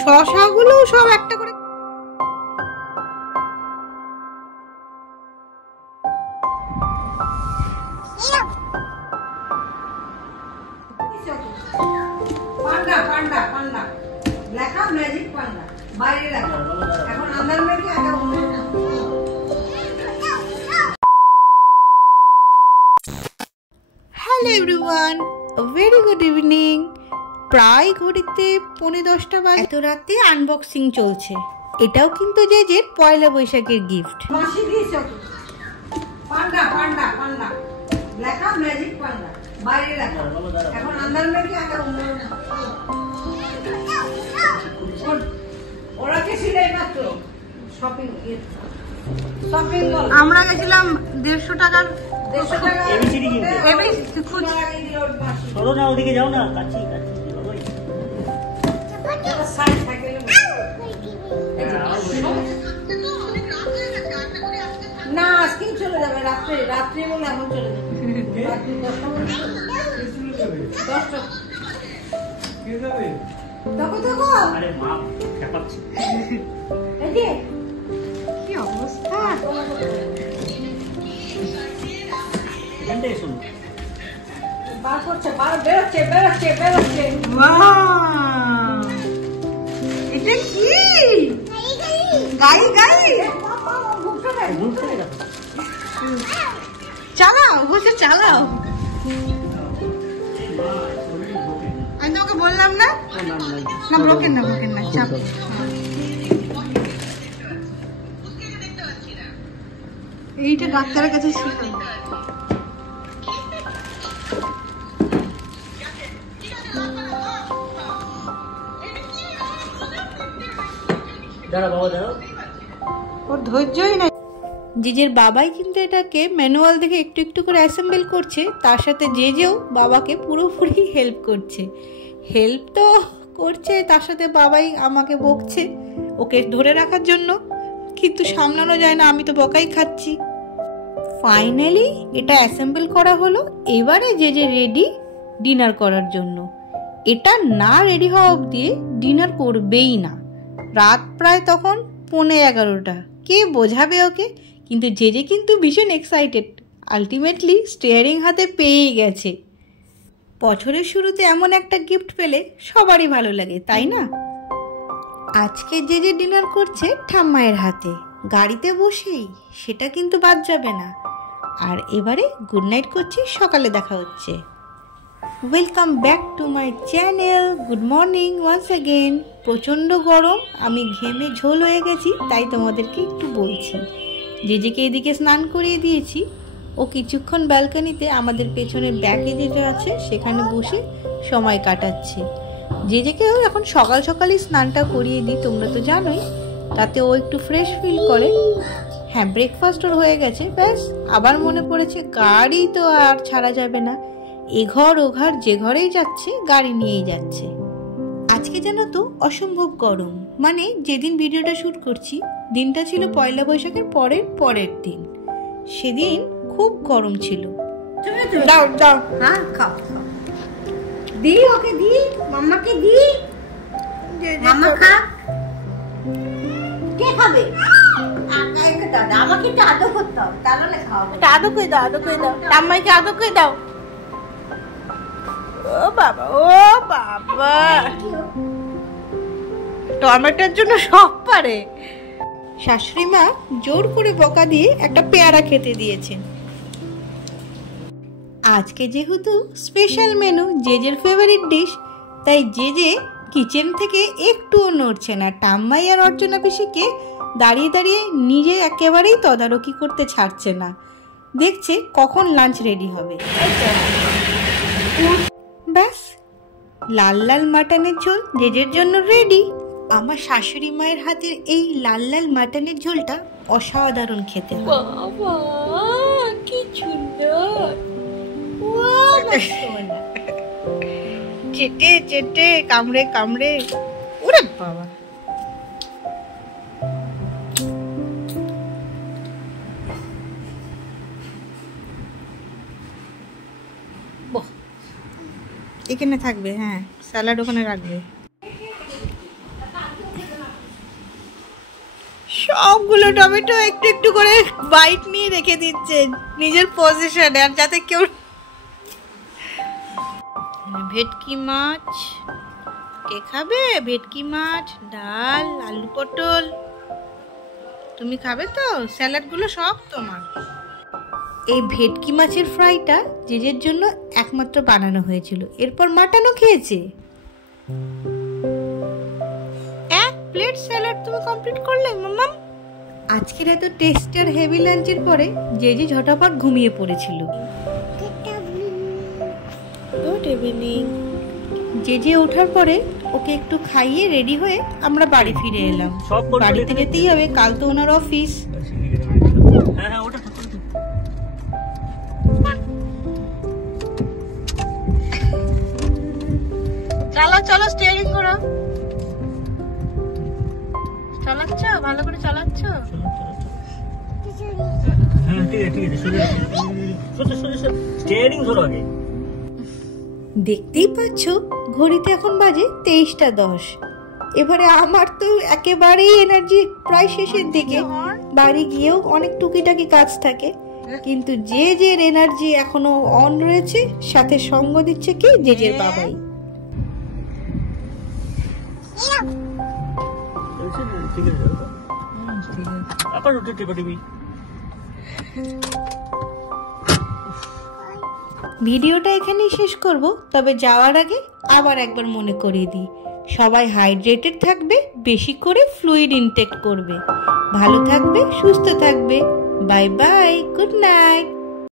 শশাগুলো সব একটা করে পান্ডা পান্ডা পান্ডা লেখা ম্যাজিক পান্ডা বাইরে লেখা এখন আন্দার মেয়েকে আগে hello everyone, very good evening. প্রায় ঘড়িতে 10:45 বাজে। এত রাতে আনবক্সিং চলছে। এটাও কিন্তু যে পয়লা বৈশাখের গিফট। মাসি দিয়েছে পান্ডা পান্ডা পান্ডা লেখা ম্যাজিক পান্ডা বাইরে লেখা এখন আন্দার মেয়েকে আগে ওরা কে সিলাই মাত্র শপিং শপিং মল। আমরা গেছিলাম 150 টাকার এবিসিডি কিনতে। এবিসিডি খুঁজে চলো না, ওদিকে যাও না, কাছি কাছি ওই সাইড সাইকেলে না আজকেই চলে যাবে রাত্রে রাত্রে বলে এখন চলে যাবে রাত্রি 10টা বলে 10টা কে যাবে দেখো দেখো আরে মা খেপাচ্ছি এই যে কি অবস্থা এখানটাই শুনো বার করছে বার বেরোচ্ছে বেরোচ্ছে বেরোচ্ছে ওয়াও এটা কি গাই গাই চালাও বসে চালাও। আমি তোমাকে বললাম না না ব্রোকেন না ব্রোকেন না চাপ এইটা ডাক্তারের কাছে ছিল। দাঁড়া বাবা দাঁড়াও, ওর ধৈর্যই নাই। জিজের বাবাই কিন্তু এটাকে ম্যানুয়াল দেখে একটু একটু করে অ্যাসেম্বল করছে, তার সাথে যেও বাবাকে পুরোপুরি হেল্প করছে। হেল্প তো করছে, তার সাথে বাবাই আমাকে বকছে ওকে ধরে রাখার জন্য, কিন্তু সামলানো যায় না, আমি তো বকাই খাচ্ছি। ফাইনালি এটা অ্যাসেম্বল করা হলো। এবারে যে রেডি ডিনার করার জন্য। এটা না রেডি হওয়া অবধি ডিনার করবেই না। রাত প্রায় তখন 11:15। কে বোঝাবে ওকে? কিন্তু যে কিন্তু ভীষণ এক্সাইটেড। আলটিমেটলি স্টিয়ারিং হাতে পেয়েই গেছে। বছরের শুরুতে এমন একটা গিফট পেলে সবারই ভালো লাগে, তাই না? আজকে যে ডিনার করছে ঠাম্মায়ের হাতে, গাড়িতে বসেই, সেটা কিন্তু বাদ যাবে না। আর এবারে গুড নাইট করছি, সকালে দেখা হচ্ছে। Welcome back to my channel. Good morning once again. প্রচণ্ড গরম, আমি ঘেমে ঝোল হয়ে গেছি, তাই তোমাদেরকে একটু বলছি। জেজেকে এদিকে স্নান করিয়ে দিয়েছি, ও কিছুক্ষণ ব্যালকনিতে আমাদের পেছনের ব্যাগে যেটা আছে সেখানে বসে সময় কাটাচ্ছে। জেজেকেও এখন সকাল সকালই স্নানটা করিয়ে দিই, তোমরা তো জানোই, তাতে ও একটু ফ্রেশ ফিল করে। হ্যাঁ, ব্রেকফাস্ট ওর হয়ে গেছে। ব্যাস আবার মনে পড়েছে গাড়ি তো আর ছাড়া যাবে না। এ ঘর ও ঘর, যে ঘরেই যাচ্ছে গাড়ি নিয়েই যাচ্ছে। আজকে জানো তো অসম্ভব গরম। মানে যেদিন ভিডিওটা শুট করছি দিনটা ছিল পয়লা বৈশাখের পরের দিন। সেদিন খুব গরম ছিল। দাও দাও, হ্যাঁ খাও দি, ওকে দি, মাম্মাকে দি, মাম্মা খা। কে খাবে? দাদা আমাকে একটু আদর করতে হবে, তাহলে খাওয়াবো। আদর করে দাও, আদর করে দাও, ঠাম্মাইকে আদর করে দাও। ও বাবা, ও বাবা, টমেটোর জন্য সব পারে। শাশুড়ি মা জোর করে বকা দিয়ে একটা পেয়ারা খেতে দিয়েছেন। আজকে যেহেতু স্পেশাল মেনু, জেজের ফেভারিট ডিশ, তাই জেজে কিচেন থেকে একটুও নড়ছে না। টাম্মাই আর অর্চনা পিসিকে দাঁড়িয়ে দাঁড়িয়ে নিজে একেবারেই তদারকি করতে ছাড়ছে না। দেখছে কখন লাঞ্চ রেডি হবে। ব্যাস লাল লাল মাটনের ঝোল জেজের জন্য রেডি। আমার শাশুড়ি মায়ের হাতের এই লাল লাল মাটনের ঝোলটা অসাধারণ খেতে হয়। বাবা কি সুন্দর, চেটে চেটে কামড়ে কামড়ে, ওরে বাবা। এখানে থাকবে, হ্যাঁ স্যালাড ওখানে রাখবে। সবগুলো টমেটো একটু একটু করে বাইট নিয়ে রেখে দিচ্ছেন নিজের পজিশনে, আর যাতে কেউ। ভেটকি মাছ কে খাবে? ভেটকি মাছ, ডাল, আলু পটল। তুমি খাবে তো? স্যালাডগুলো সব তোমার। এই ভেটকি মাছের ফ্রাইটা জেজের জন্য একমাত্র বানানো হয়েছিল, এরপর মাটনও খেয়েছে। এক প্লেট স্যালাড তুমি কমপ্লিট করলে মাম্মাম। আজকের এত টেস্টি আর হেভি লাঞ্চের পরে জেজে ঝটাপট ঘুমিয়ে পড়েছিল। Good evening. জেজে ওঠার পরে ওকে একটু খাইয়ে রেডি হয়ে আমরা বাড়ি ফিরে এলাম। বাড়িতে যেতেই হবে, কাল তো ওনার অফিস। চলো চলো, স্টিয়ারিং করো। চালাচ্ছ? ভালো করে চালাচ্ছ? দেখতেই পাচ্ছ ঘড়িতে এখন বাজে 23:10। এবারে আমার তো একেবারেই এনার্জি প্রায় শেষের দিকে। বাড়ি গিয়েও অনেক টুকিটাকি কাজ থাকে, কিন্তু জেজের এনার্জি এখনো অন রয়েছে। সাথে সঙ্গ দিচ্ছে কি জেজের বাবাই। ভিডিওটা এখানেই শেষ করব, তবে যাওয়ার আগে আবার একবার মনে করিয়ে দিই, সবাই হাইড্রেটেড থাকবে, বেশি করে ফ্লুইড ইনটেক করবে, ভালো থাকবে, সুস্থ থাকবে। Bye bye, good night.